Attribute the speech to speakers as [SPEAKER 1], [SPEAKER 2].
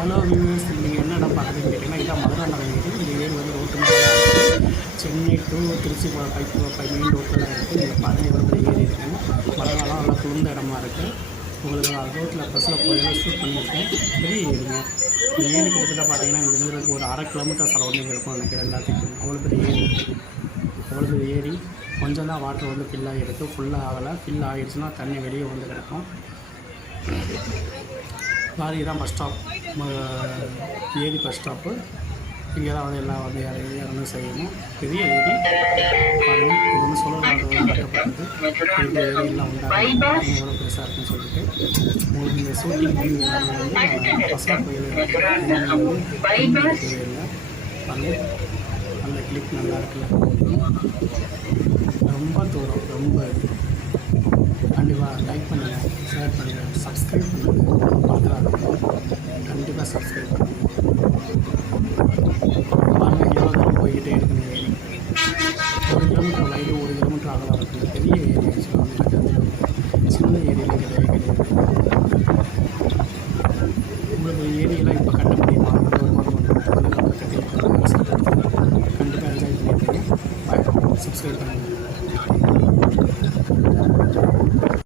[SPEAKER 1] Hello viewers நீங்கள் என்ன பார்க்குறீங்கன்னு கேட்டிங்கன்னா இதான் மதுரை நகர் இந்த ஏரி வந்து ரோட்டு மேலே Chennai to Trichy pipe bike main ரோட்டில் இருக்குது. இந்த பாருங்கள் ஏரி இருக்குது. மழை காலம் நல்லா குளிர்ந்த இடமா இருக்குது. உங்களுக்கு நான் ரோட்டில் பஸ்ஸில் போயெல்லாம் ஷூட் பண்ணியிருக்கேன். பெரிய ஏரிங்க இந்த ஏரி கிட்டத்தட்ட பார்த்தீங்கன்னா இங்கே இருந்து ஒரு அரை கிலோமீட்டர் சரௌண்டிங் இருக்கும் நினைக்கிறேன் எல்லாத்துக்கும். அவ்வளோ பெரிய ஏரி. அவ்வளோ பெரிய ஏரி. கொஞ்சம் தான் வாட்டர் வந்து ஃபில் ஆகிருக்கு ஃபுல்லாக ஆகலை. ஃபில் ஆகிடுச்சுன்னா தண்ணி வெளியே வந்து கிடக்கும். லாரி தான் பஸ் ஸ்டாப் ஏரி பஸ் ஸ்டாப்பு இங்கே தான் வந்து எல்லாம் வந்து இறங்கி இறந்து செய்யணும். பெரிய ஏரி. பாருங்க இது வந்து சொல்லலாம் கட்டப்பட்டது. பெரிய ஏரியெல்லாம் உண்டாகும் எவ்வளோ பெருசாக இருக்குன்னு சொல்லிட்டு. உங்களுக்கு இந்த ஷூட்டிங் வியூ வந்து பசங்க கோயில் கோயிலில் வந்து அந்த கிளிக் நல்லா இருக்குல்ல. ரொம்ப தூரம் ரொம்ப கண்டிப்பாக லைக் பண்ணுங்கள் ஷேர் பண்ணுங்கள் சப்ஸ்கிரைப் பண்ணுங்கள் பார்க்கலாம் கண்டிப்பாக சப்ஸ்கிரைப் பண்ணுங்கள் பாருங்கள் எவ்வளோ தூரம் போய்கிட்டே இருக்குங்க ஏரி ஒரு கிலோமீட்டர் வைடு ஒரு கிலோமீட்டர் அகலம் இருக்குது. பெரிய ஏரி வந்து சின்ன ஏரியில் கிடையவே கிடையாது. உங்களுக்கு ஏரியெல்லாம் இப்போ கட்ட முடியுமா? கண்டிப்பாக என்ஜாய் பண்ணியிருக்கீங்க சப்ஸ்கிரைப் பண்ணுங்கள்